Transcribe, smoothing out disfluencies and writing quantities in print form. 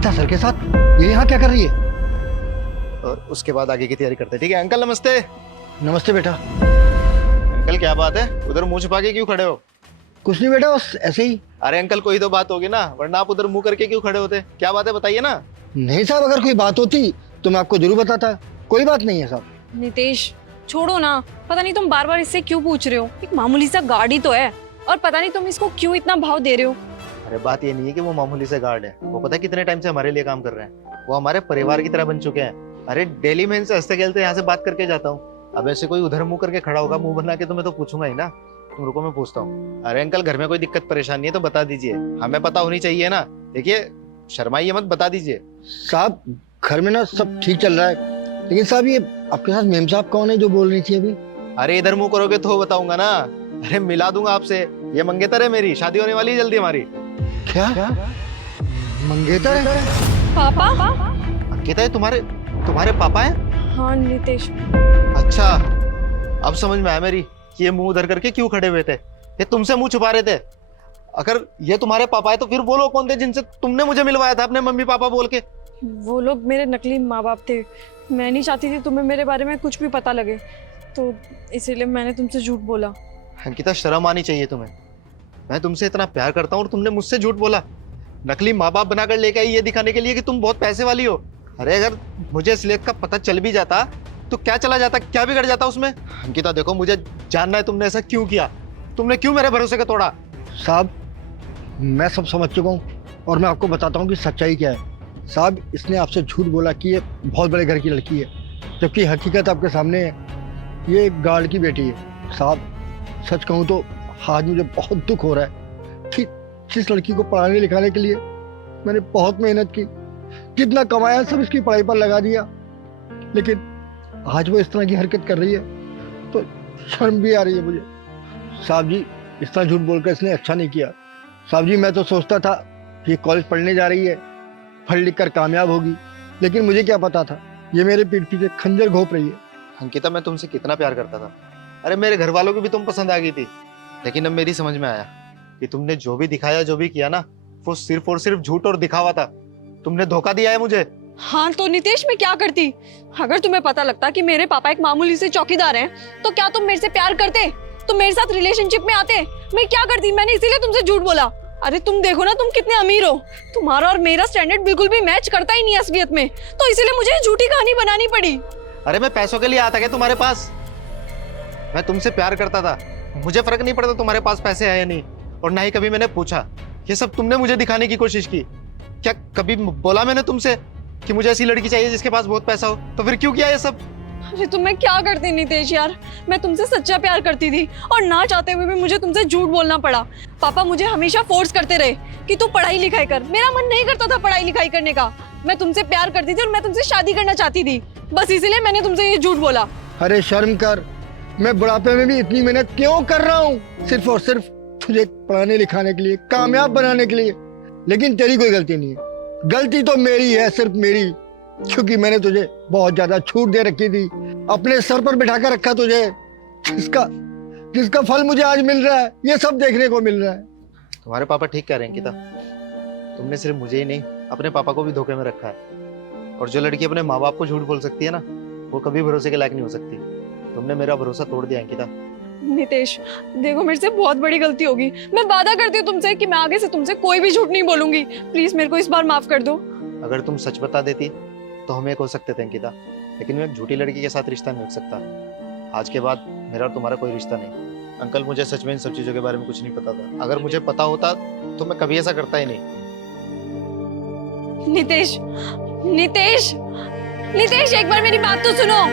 Ankita sir के साथ ये यहाँ क्या कर रही है? और उसके बाद आगे की तैयारी करते हैं। ठीक है अंकल, नमस्ते। नमस्ते बेटा। अंकल क्या बात है, उधर मुंह छुपा के क्यों खड़े हो? कुछ नहीं बेटा, बस ऐसे ही। अरे अंकल कोई तो बात होगी ना, वरना आप उधर मुंह करके क्यों खड़े होते? क्या बात है बताइए ना। नहीं साहब, अगर कोई बात होती तो मैं आपको जरूर बताता। कोई बात नहीं है साहब। नितेश छोड़ो ना, पता नहीं तुम बार बार इससे क्यों पूछ रहे हो। एक मामूली सा गाड़ी तो है, और पता नहीं तुम इसको क्यों इतना भाव दे रहे हो। अरे बात ये नहीं है कि वो मामूली से गार्ड है, वो पता है कितने टाइम से हमारे लिए काम कर रहे हैं। वो हमारे परिवार की तरह बन चुके हैं। अरे डेली मैं इनसे हंसते खेलते यहाँ से बात करके जाता हूँ। अब ऐसे कोई उधर मुंह करके खड़ा होगा मुंह बना के तो मैं तो पूछूंगा ही ना। तुम रुको मैं पूछता हूँ। अरे अंकल घर में कोई दिक्कत परेशानी है तो बता दीजिए, हमें पता होनी चाहिए ना। देखिए शर्माइए मत, बता दीजिए। साहब घर में ना सब ठीक चल रहा है, लेकिन साहब ये आपके साथ मेम साहब कौन है जो बोल रही थी अभी? अरे इधर मुंह करोगे तो बताऊंगा ना। अरे मिला दूंगा आपसे, ये मंगेतर है मेरी, शादी होने वाली है जल्दी हमारी। क्या मंगेतर है? पापा? अंकिता है तुम्हारे पापा है? हाँ नितेश। अच्छा अब समझ में आया मेरी कि ये मुंह उधर करके क्यों खड़े हुए थे। ये तुमसे मुंह छुपा रहे थे। अगर ये तुम्हारे पापा है तो फिर वो लोग कौन थे जिनसे तुमने मुझे मिलवाया था अपने मम्मी पापा बोल के? वो लोग मेरे नकली माँ बाप थे। मैं नहीं चाहती थी तुम्हें मेरे बारे में कुछ भी पता लगे, तो इसीलिए मैंने तुमसे झूठ बोला। अंकिता शर्म आनी चाहिए तुम्हें। मैं तुमसे इतना प्यार करता हूँ और तुमने मुझसे झूठ बोला। नकली माँ बाप बनाकर लेके आई ये दिखाने के लिए कि तुम बहुत पैसे वाली हो। अरे अगर मुझे असलियत का पता चल भी जाता तो क्या चला जाता, क्या बिगड़ जाता उसमें? अंकिता देखो मुझे जानना है तुमने ऐसा क्यों किया, तुमने क्यों मेरे भरोसे का तोड़ा? साहब मैं सब समझ चुका हूँ और मैं आपको बताता हूँ कि सच्चाई क्या है। साहब इसने आपसे झूठ बोला कि ये बहुत बड़े घर की लड़की है, जबकि हकीकत आपके सामने है, ये एक गार्ड की बेटी है। साहब सच कहूँ तो आज मुझे बहुत दुख हो रहा है कि जिस लड़की को पढ़ाने लिखाने के लिए मैंने बहुत मेहनत की, जितना कमाया सब इसकी पढ़ाई पर लगा दिया, लेकिन आज वो इस तरह की हरकत कर रही है तो शर्म भी आ रही है मुझे। साहब जी इस तरह झूठ बोलकर इसने अच्छा नहीं किया। साहब जी मैं तो सोचता था कि कॉलेज पढ़ने जा रही है, पढ़ लिख कर कामयाब होगी, लेकिन मुझे क्या पता था ये मेरे पीठ पीछे खंजर घोंप रही है। अंकिता मैं तुमसे कितना प्यार करता था। अरे मेरे घर वालों को भी तुम पसंद आ गई थी, लेकिन अब मेरी समझ में आया कि तुमने जो भी दिखाया जो भी किया ना वो सिर्फ और सिर्फ झूठ और दिखावा था। तुमने धोखा दिया है मुझे। हाँ तो नितेश मैं क्या करती? अगर तुम्हें पता लगता कि मेरे पापा एक मामूली से चौकीदार हैं, तो क्या तुम मेरे से प्यार करते? तुम मेरे साथ रिलेशनशिप में आते? मैं क्या करती? मैंने इसीलिए तुमसे झूठ बोला। अरे तुम देखो ना तुम कितने अमीर हो, तुम्हारा और मेरा स्टैंडर्ड बिल्कुल भी मैच करता ही नहीं असलियत में, तो इसीलिए मुझे झूठी कहानी बनानी पड़ी। अरे मैं पैसों के लिए आता क्या तुम्हारे पास? मैं तुमसे प्यार करता था, मुझे फर्क नहीं पड़ता तुम्हारे पास पैसे है या नहीं, और ना ही कभी मैंने पूछा। ये सब तुमने मुझे दिखाने की कोशिश की। क्या कभी बोला मैंने तुमसे कि मुझे ऐसी लड़की चाहिए जिसके पास बहुत पैसा हो? तो फिर क्यों किया ये सब? अरे तुम मैं क्या करती नितेश यार, मैं तुमसे सच्चा प्यार करती थी और ना चाहते हुए भी मुझे तुमसे झूठ बोलना पड़ा। पापा मुझे हमेशा फोर्स करते रहे कि तू पढ़ाई लिखाई कर। मेरा मन नहीं करता था पढ़ाई लिखाई करने का। मैं तुमसे प्यार करती थी और मैं तुमसे शादी करना चाहती थी, बस इसीलिए मैंने तुमसे ये झूठ बोला। अरे शर्म कर, मैं बुढ़ापे में भी इतनी मेहनत क्यों कर रहा हूँ सिर्फ और सिर्फ तुझे पढ़ाने लिखाने के लिए, कामयाब बनाने के लिए। लेकिन तेरी कोई गलती नहीं है, गलती तो मेरी है, सिर्फ मेरी, क्योंकि मैंने तुझे बहुत ज्यादा छूट दे रखी थी, अपने सर पर बिठा कर रखा तुझे, जिसका फल मुझे आज मिल रहा है, ये सब देखने को मिल रहा है। तुम्हारे पापा ठीक कह रहे हैं अंकिता, तुमने सिर्फ मुझे ही नहीं अपने पापा को भी धोखे में रखा है। और जो लड़की अपने माँ बाप को झूठ बोल सकती है ना, वो कभी भरोसे के लायक नहीं हो सकती। तुमने मेरा भरोसा तोड़ दिया अंकिता। नितेश देखो मेरे से बहुत बड़ी गलती होगी, मैं वादा करती हूँ तुमसे कि मैं आगे से तुमसे कोई भी झूठ नहीं बोलूंगी। प्लीज मेरे को इस बार माफ कर दो। अगर तुम सच बता देती तो हम एक हो सकते थे अंकिता, लेकिन मैं एक झूठी लड़की के साथ रिश्ता नहीं हो सकता। आज के बाद मेरा और तुम्हारा कोई रिश्ता नहीं। अंकल मुझे सच में इन सब चीजों के बारे में कुछ नहीं पता था। अगर मुझे पता होता तो मैं कभी ऐसा करता ही नहीं। नितेश नितेश नितेश एक बार मेरी बात तो सुनो।